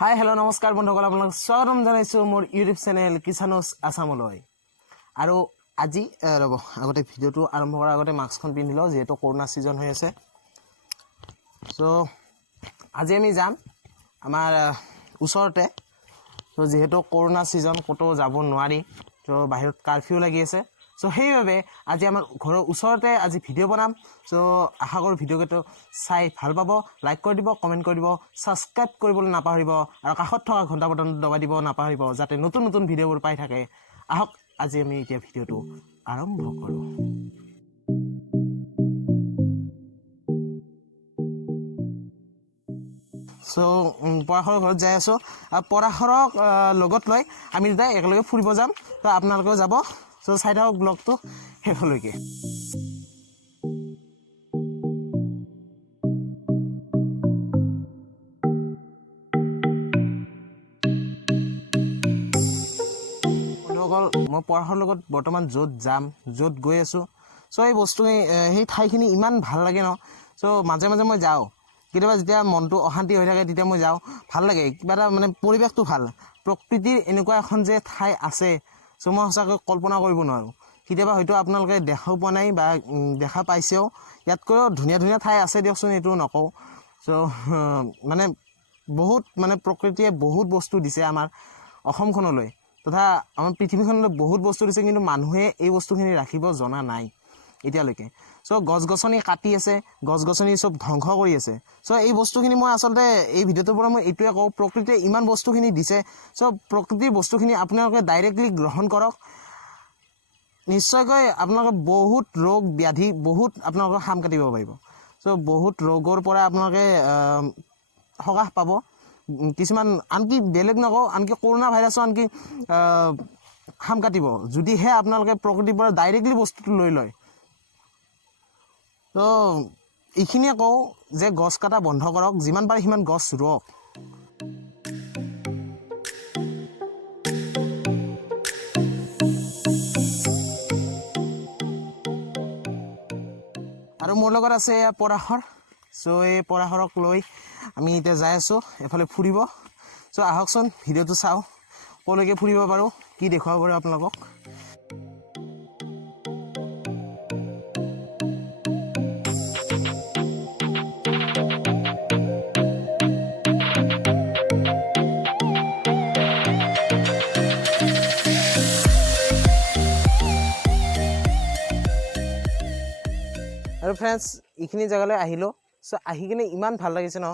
Hi hello' নমস্কাৰ বন্ধুসকল, আপোনালোক স্বাগতম জনাইছোঁ মোৰ ইউটিউব চেনেল কিষানুজ আছামলৈ। আৰু আজি ৰ'ব, আগতে ভিডিঅ'টো আৰম্ভ কৰাৰ আগতে মাস্কখন পিন্ধি লওঁ, যিহেতু কৰোণা ছিজন হৈ আছে। চ' আজি আমি যাম আমাৰ ওচৰতে। চ' যিহেতু কৰোণা ছিজন, ক'তো যাব নোৱাৰি, চ' বাহিৰত কাৰফিউ লাগি আছে। চ' সেইবাবে আজি আমাৰ ঘৰৰ ওচৰতে আজি ভিডিঅ' বনাম। চ' আশা কৰোঁ ভিডিঅ'কেইটো চাই ভাল পাব, লাইক কৰি দিব, কমেণ্ট কৰি দিব, ছাবস্ক্ৰাইব কৰিবলৈ নাপাহৰিব আৰু কাষত থকা ঘণ্টা বটনটো দবাই দিব নাপাহৰিব, যাতে নতুন নতুন ভিডিঅ'বোৰ পাই থাকে। আহক আজি আমি এতিয়া ভিডিঅ'টো আৰম্ভ কৰোঁ। চ' পৰাশৰৰ ঘৰত যাই আছোঁ আৰু পৰাশৰক লগত লৈ আমি দুটাই একেলগে ফুৰিব যাম। ত' আপোনালোকেও যাব। চ' চাই থাকক ব্লগটো শেষলৈকে। বন্ধুসকল, মই পৰাশৰৰ লগত বৰ্তমান য'ত যাম, য'ত গৈ আছোঁ, চ' এই বস্তুখিনি সেই ঠাইখিনি ইমান ভাল লাগে ন। চ' মাজে মাজে মই যাওঁ, কেতিয়াবা যেতিয়া মনটো অশান্তি হৈ থাকে তেতিয়া মই যাওঁ, ভাল লাগে, কিবা এটা মানে পৰিৱেশটো ভাল। প্ৰকৃতিৰ এনেকুৱা এখন যে ঠাই আছে, চ' মই সঁচাকৈ কল্পনা কৰিব নোৱাৰোঁ। কেতিয়াবা হয়তো আপোনালোকে দেখাও পোৱা নাই বা দেখা পাইছেও। ইয়াতকৈও ধুনীয়া ধুনীয়া ঠাই আছে দিয়কচোন, এইটো নকওঁ। চ' মানে বহুত মানে প্ৰকৃতিয়ে বহুত বস্তু দিছে আমাৰ অসমখনলৈ, তথা আমাৰ পৃথিৱীখনলৈ বহুত বস্তু দিছে, কিন্তু মানুহে এই বস্তুখিনি ৰাখিব জনা নাই এতিয়ালৈকে। চ' গছ গছনি কাটি আছে, গছ গছনি চব ধ্বংস কৰি আছে। চ' এই বস্তুখিনি মই আচলতে এই ভিডিঅ'টোৰ পৰা মই এইটোৱে কওঁ, প্ৰকৃতিয়ে ইমান বস্তুখিনি দিছে, চ' প্ৰকৃতিৰ বস্তুখিনি আপোনালোকে ডাইৰেক্টলি গ্ৰহণ কৰক। নিশ্চয়কৈ আপোনালোকে বহুত ৰোগ ব্যাধি বহুত আপোনালোকে সাম কাটিব পাৰিব। চ' বহুত ৰোগৰ পৰা আপোনালোকে সকাহ পাব। কিছুমান আনকি বেলেগ নকওঁ, আনকি কৰোণা ভাইৰাছো আনকি সাম কাটিব, যদিহে আপোনালোকে প্ৰকৃতিৰ পৰা ডাইৰেক্টলি বস্তুটো লৈ লয়। তো এইখিনিয়ে কওঁ যে গছ কটা বন্ধ কৰক, যিমান পাৰে সিমান গছ ৰুৱক। আৰু মোৰ লগত আছে এয়া পৰাশৰ। চ' এই পৰাশৰক লৈ আমি এতিয়া যাই আছোঁ এফালে ফুৰিব। চ' আহকচোন ভিডিঅ'টো চাওঁ, ক'লৈকে ফুৰিব পাৰোঁ, কি দেখুৱাব পাৰোঁ আপোনালোকক। আৰু ফ্ৰেণ্ডছ, এইখিনি জেগালৈ আহিলোঁ। চ' আহি কিনে ইমান ভাল লাগিছে ন।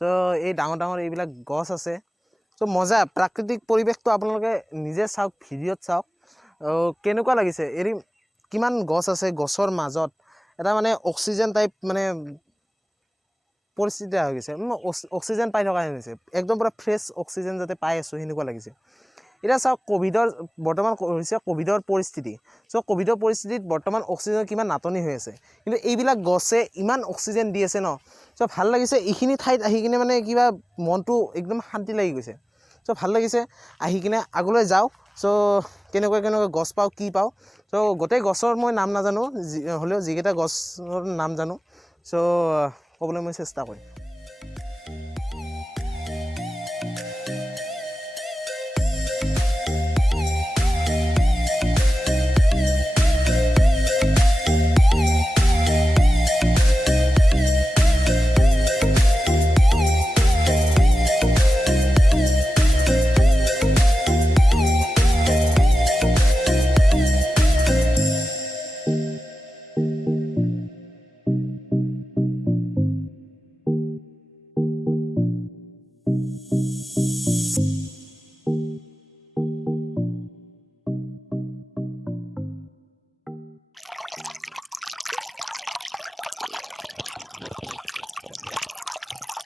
চ' এই ডাঙৰ ডাঙৰ এইবিলাক গছ আছে, চ' মজা প্ৰাকৃতিক পৰিৱেশটো আপোনালোকে নিজে চাওক, ভিডিঅ'ত চাওক কেনেকুৱা লাগিছে। এৰি কিমান গছ আছে, গছৰ মাজত এটা মানে অক্সিজেন টাইপ মানে পৰিস্থিতি হৈ গৈছে। অক্সিজেন পাই থকা হৈছে, একদম পূৰা ফ্ৰেছ অক্সিজেন যাতে পাই আছোঁ সেনেকুৱা লাগিছে। এতিয়া চাওক, বৰ্তমান হৈছে ক'ভিডৰ পৰিস্থিতি। চ' ক'ভিডৰ পৰিস্থিতিত বৰ্তমান অক্সিজেনৰ কিমান নাটনি হৈ আছে, কিন্তু এইবিলাক গছে ইমান অক্সিজেন দি আছে ন। চ' ভাল লাগিছে এইখিনি ঠাইত আহি কিনে, মানে কিবা মনটো একদম শান্তি লাগি গৈছে। চ' ভাল লাগিছে আহি কিনে। আগলৈ যাওঁ, চ' কেনেকুৱা কেনেকুৱা গছ পাওঁ, কি পাওঁ। চ' গোটেই গছৰ মই নাম নাজানো, হ'লেও যিকেইটা গছৰ নাম জানো চ' ক'বলৈ মই চেষ্টা কৰিম।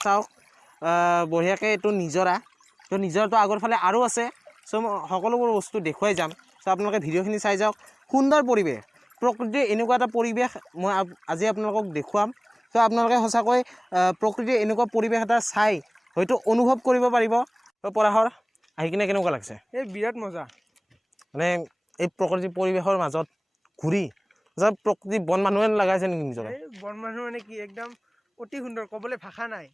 চাওক বঢ়িয়াকৈ এইটো নিজৰা, তো নিজৰাটো আগৰ ফালে আৰু আছে। চ' মই সকলোবোৰ বস্তু দেখুৱাই যাম। চ' আপোনালোকে ভিডিঅ'খিনি চাই যাওক। সুন্দৰ পৰিৱেশ, প্ৰকৃতিৰ এনেকুৱা এটা পৰিৱেশ মই আজি আপোনালোকক দেখুৱাম। চ' আপোনালোকে সঁচাকৈ প্ৰকৃতিৰ এনেকুৱা পৰিৱেশ এটা চাই হয়তো অনুভৱ কৰিব পাৰিব। ত' পৰাশৰ, আহি কিনে কেনেকুৱা লাগিছে? এই বিৰাট মজা, মানে এই প্ৰকৃতিৰ পৰিৱেশৰ মাজত ঘূৰি প্ৰকৃতি বন মানুহে লগাইছে নেকি নিজকে? এই বন মানুহ মানে কি একদম অতি সুন্দৰ, ক'বলৈ ভাষা নাই।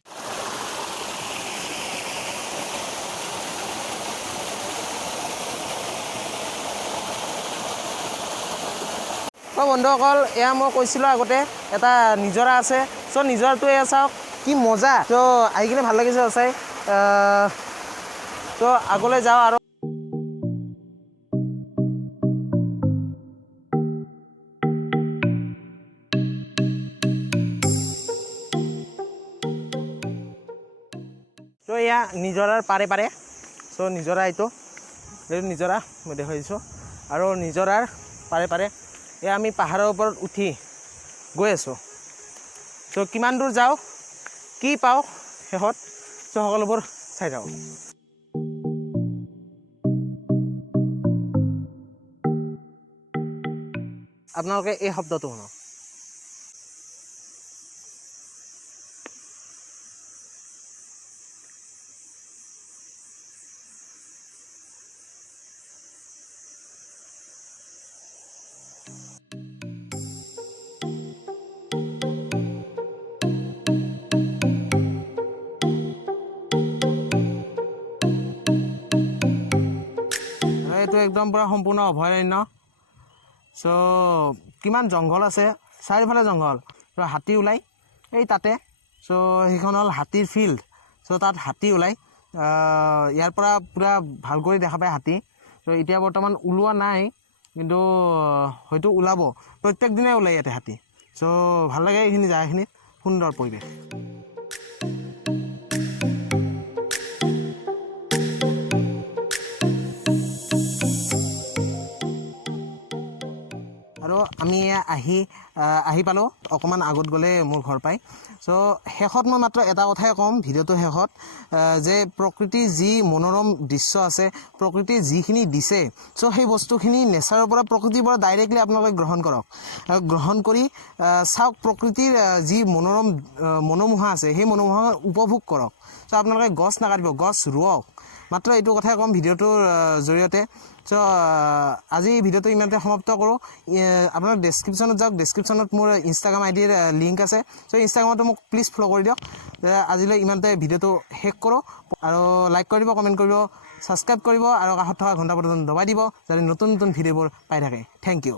তো বন্ধুসকল এয়া মই কৈছিলোঁ আগতে এটা নিজৰা আছে চ' নিজৰাটো এয়া চাওক কি মজা ত' আহি কিনে ভাল লাগিছে চাই তো আগলৈ যাওঁ আৰু তো এয়া নিজৰাৰ পাৰে পাৰে চ' নিজৰা এইটো নিজৰা মই দেখাই দিছোঁ আৰু নিজৰাৰ পাৰে পাৰে এয়া আমি পাহাৰৰ ওপৰত উঠি গৈ আছোঁ চ' কিমান দূৰ যাওঁ কি পাওঁ শেষত চ' সকলোবোৰ চাই যাওঁ আপোনালোকে এই শব্দটো শুনক এইটো একদম পুৰা সম্পূৰ্ণ অভয়াৰণ্য চ' কিমান জংঘল আছে চাৰিওফালে জংঘল ত' হাতী ওলাই এই তাতে চ' সেইখন হ'ল হাতীৰ ফিল্ড চ' তাত হাতী ওলাই ইয়াৰ পৰা পূৰা ভাল কৰি দেখা পায় হাতী চ' এতিয়া বৰ্তমান ওলোৱা নাই কিন্তু হয়তো ওলাব প্ৰত্যেক দিনাই ওলাই ইয়াতে হাতী চ' ভাল লাগে এইখিনি জেগাখিনিত সুন্দৰ পৰিৱেশ আৰু আমি আহি পালোঁ অকণমান আগত গ'লে মোৰ ঘৰ পাই চ' শেষত মই মাত্ৰ এটা কথাই ক'ম ভিডিঅ'টো শেষত যে প্ৰকৃতিৰ যি মনোৰম দৃশ্য আছে প্ৰকৃতিৰ যিখিনি দিছে চ' সেই বস্তুখিনি নেচাৰৰ পৰা প্ৰকৃতিৰ পৰা ডাইৰেক্টলি আপোনালোকে গ্ৰহণ কৰক গ্ৰহণ কৰি চাওক প্ৰকৃতিৰ যি মনোমোহা আছে সেই মনোমোহা উপভোগ কৰক চ' আপোনালোকে গছ নাকাটিব গছ ৰুৱক মাত্ৰ এইটো কথাই ক'ম ভিডিঅ'টোৰ জৰিয়তে চ' আজি ভিডিঅ'টো ইমানতে সমাপ্ত কৰোঁ আপোনাৰ ডেছক্ৰিপশ্যনত যাওক ডেছক্ৰিপশ্যনত মোৰ ইনষ্টাগ্ৰাম আইডিৰ লিংক আছে চ' ইনষ্টাগ্ৰামতো মোক প্লিজ ফ'ল' কৰি দিয়ক আজিলৈ ইমানতে ভিডিঅ'টো শেষ কৰোঁ আৰু লাইক কৰিব কমেণ্ট কৰিব ছাবস্ক্ৰাইব কৰিব আৰু কাষত থকা ঘণ্টা বটনটো দবাই দিব যাতে নতুন নতুন ভিডিঅ'বোৰ পাই থাকে থেংক ইউ